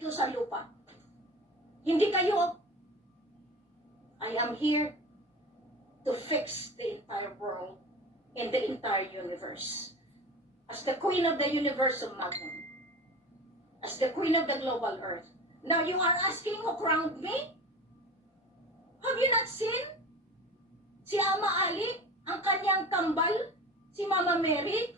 dito sa lupa. Hindi kayo. I am here to fix the entire world and the entire universe. As the queen of the universum magnum, as the queen of the global earth. Now you are asking who crowned me? Have you not seen? Si Ama Ali, ang kanyang kambal, si Mama Mary,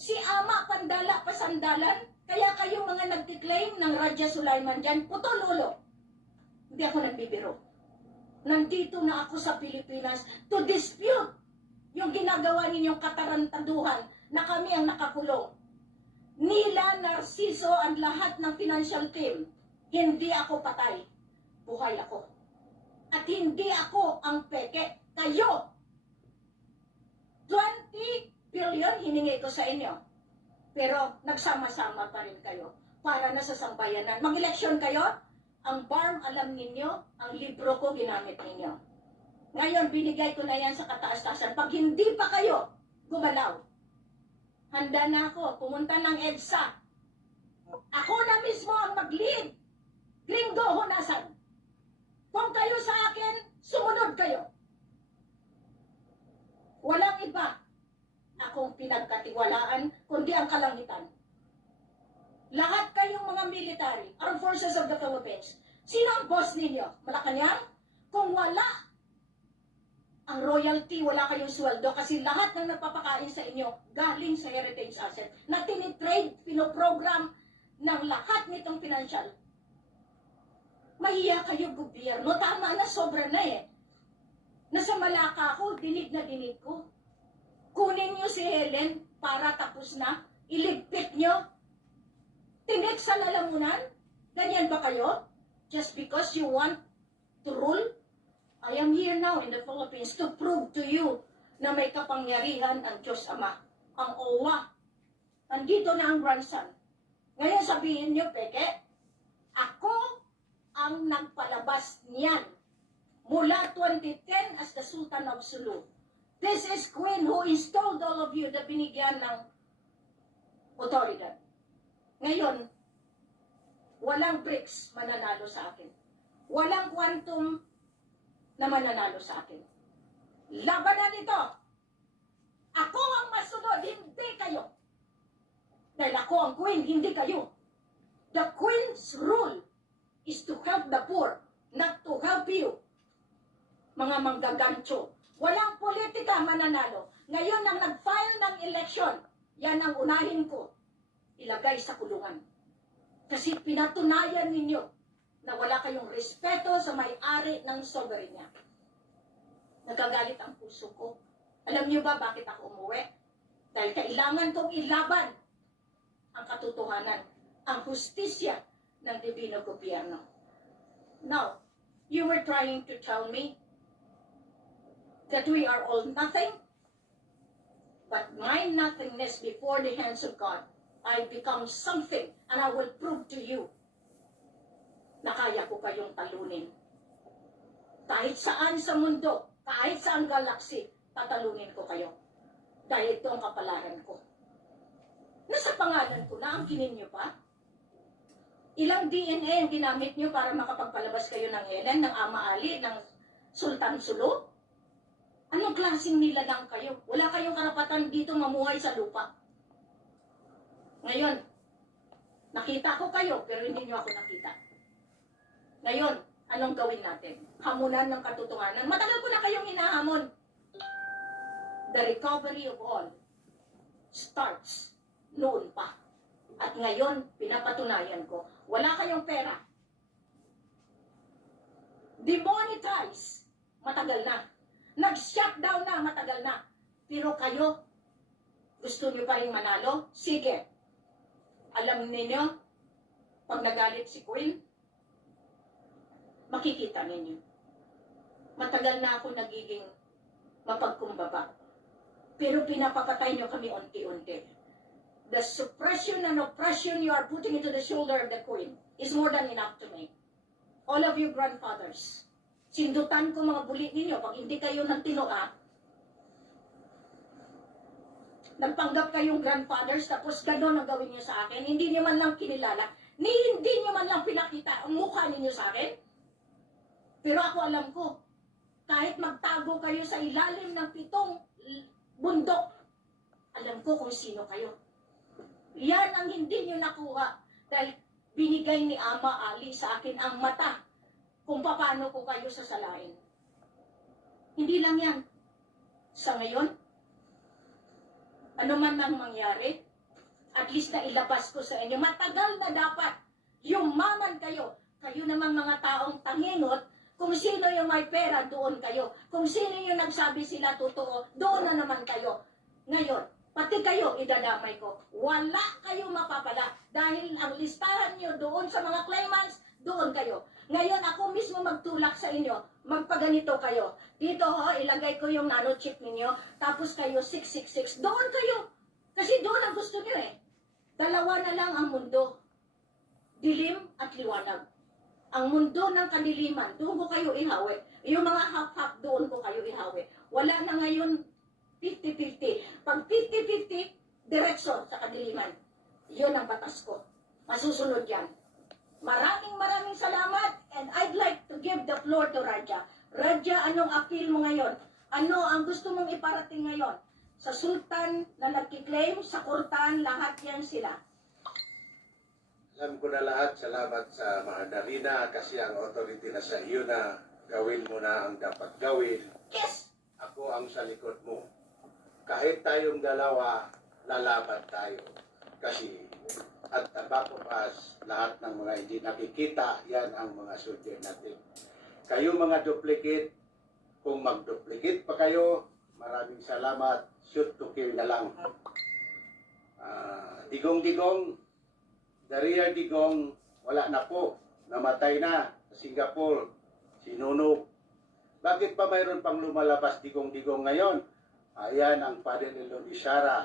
si Ama Pandala Pasandalan, kaya kayo mga nagtiklaim ng Raja Sulaiman dyan, putol ulo. Hindi ako nagbibiro. Nandito na ako sa Pilipinas to dispute yung ginagawa ninyong katarantaduhan na kami ang nakakulong. Nila, Narciso, ang lahat ng financial team, hindi ako patay. Buhay ako. At hindi ako ang peke. Kayo! 20 billion hiningi ko sa inyo. Pero nagsama-sama pa rin kayo para na sa sambayanan. Mag-eleksyon kayo, ang BARM alam ninyo, ang libro ko ginamit ninyo. Ngayon, binigay ko na yan sa kataas-taasan. Pag hindi pa kayo gumalaw, handa na ako, pumunta ng EDSA. Ako na mismo ang mag-lead. Gringo, hunasan. Kung kayo sa akin, sumunod kayo. Walang iba akong pinagkatiwalaan, kundi ang kalangitan. Lahat kayong mga military, Armed Forces of the Philippines, sino ang boss ninyo? Malacanang? Kung wala ang royalty, wala kayong sweldo kasi lahat ng nagpapakain sa inyo galing sa heritage asset na tinitrade, pinoprogram ng lahat nitong financial. Mahiya kayo gobyerno, tama na, sobra na eh. Nasa Malacca ako, dinig na dinig ko. Kunin nyo si Helen para tapos na, iligpit nyo. Tinik sa lalamunan, ganyan ba kayo? Just because you want to rule? I am here now in the Philippines to prove to you na may kapangyarihan ang Diyos Ama, ang Allah. Nandito na ang grandson. Ngayon sabihin niyo, peke, ako ang nagpalabas niyan mula 2010 as the Sultan of Sulu. This is Queen who installed all of you na binigyan ng otoridad. Ngayon, walang BRICS mananalo sa akin. Walang quantum na mananalo sa akin. Labanan ito. Ako ang masunod, hindi kayo. Dahil ako ang queen, hindi kayo. The queen's rule is to help the poor, not to help you. Mga manggagancho. Walang politika mananalo. Ngayon ang nag-file ng election, yan ang unahin ko. Ilagay sa kulungan. Kasi pinatunayan ninyo na wala kayong respeto sa may-ari ng soberenya. Nagagalit ang puso ko. Alam niyo ba bakit ako umuwi? Dahil kailangan kong ilaban ang katotohanan, ang hustisya ng Divino Gobyerno. Now, you were trying to tell me that we are all nothing, but my nothingness before the hands of God, I become something, and I will prove to you na kaya ko kayong talunin. Kahit saan sa mundo, kahit saan galaxy, tatalunin ko kayo. Dahil ito ang kapalaran ko. Nasa pangalan ko na, ang kinin nyo pa? Ilang DNA ang ginamit nyo para makapagpalabas kayo ng Helen, ng Ama Ali, ng Sultan Sulu? Anong klaseng nila lang kayo? Wala kayong karapatan dito mamuhay sa lupa. Ngayon, nakita ko kayo, pero hindi nyo ako nakita. Ngayon, anong gawin natin? Hamunan ng katotohanan. Matagal ko na kayong hinahamon. The recovery of all starts noon pa. At ngayon, pinapatunayan ko, wala kayong pera. Demonetize, matagal na. Nag-shutdown na, matagal na. Pero kayo, gusto nyo pa rin manalo? Sige. Alam niyo, pag nagalit si Queen, makikita ninyo. Matagal na ako nagiging mapagkumbaba. Pero pinapapatay nyo kami unti-unti. The suppression and oppression you are putting into the shoulder of the Queen is more than enough to me. All of you grandfathers, sindutan ko mga bulit ninyo. Pag hindi kayo nagtinoa, nagpanggap kayong grandfathers, tapos gano'n ang gawin niyo sa akin. Hindi niyo man lang kinilala Hindi nyo man lang pinakita ang mukha ninyo sa akin. Pero ako alam ko, kahit magtago kayo sa ilalim ng 7 bundok, alam ko kung sino kayo. Yan ang hindi nyo nakuha dahil binigay ni Ama Ali sa akin ang mata kung paano ko kayo sasalain. Hindi lang yan. Sa ngayon, ano man ang mangyari, at least na ilabas ko sa inyo. Matagal na dapat yumaman kayo. Kayo namang mga taong tangingot, kung sino yung may pera, doon kayo. Kung sino yung nagsabi sila totoo, doon na naman kayo. Ngayon, pati kayo idadamay ko. Wala kayo mapapala dahil ang listahan nyo doon sa mga claimants, doon kayo. Ngayon, ako mismo magtulak sa inyo. Magpaganito kayo. Dito ho, ilagay ko yung nanochip ninyo. Tapos kayo, 666. Doon kayo. Kasi doon ang gusto nyo eh. Dalawa na lang ang mundo. Dilim at liwanag. Ang mundo ng kadiliman, doon ko kayo ihawi. Yung mga half-half, doon ko kayo ihawi. Wala na ngayon 50-50. Pag 50-50, direksyon sa kadiliman. Yun ang batas ko. Masusunod yan. Maraming salamat and I'd like to give the floor to Raja. Raja, anong appeal mo ngayon? Ano ang gusto mong iparating ngayon? Sa sultan na nagkiklaim, sa kurtan, lahat yan sila. Alam ko na lahat, salamat sa Mahadarina kasi ang authority na sa iyo na gawin mo na ang dapat gawin. Yes! Ako ang sa likod mo. Kahit tayong dalawa, lalaban tayo. Kasi at tabako pas, lahat ng mga hindi nakikita, yan ang mga soldier natin. Kayo mga duplicate, kung mag-duplicate pa kayo, maraming salamat, shoot to kill na lang. Digong-digong, Daria Digong, wala na po, namatay na sa Singapore, sinunog. Bakit pa mayroon pang lumalabas digong-digong ngayon? Ayan ang Padre Nilo ni Sara,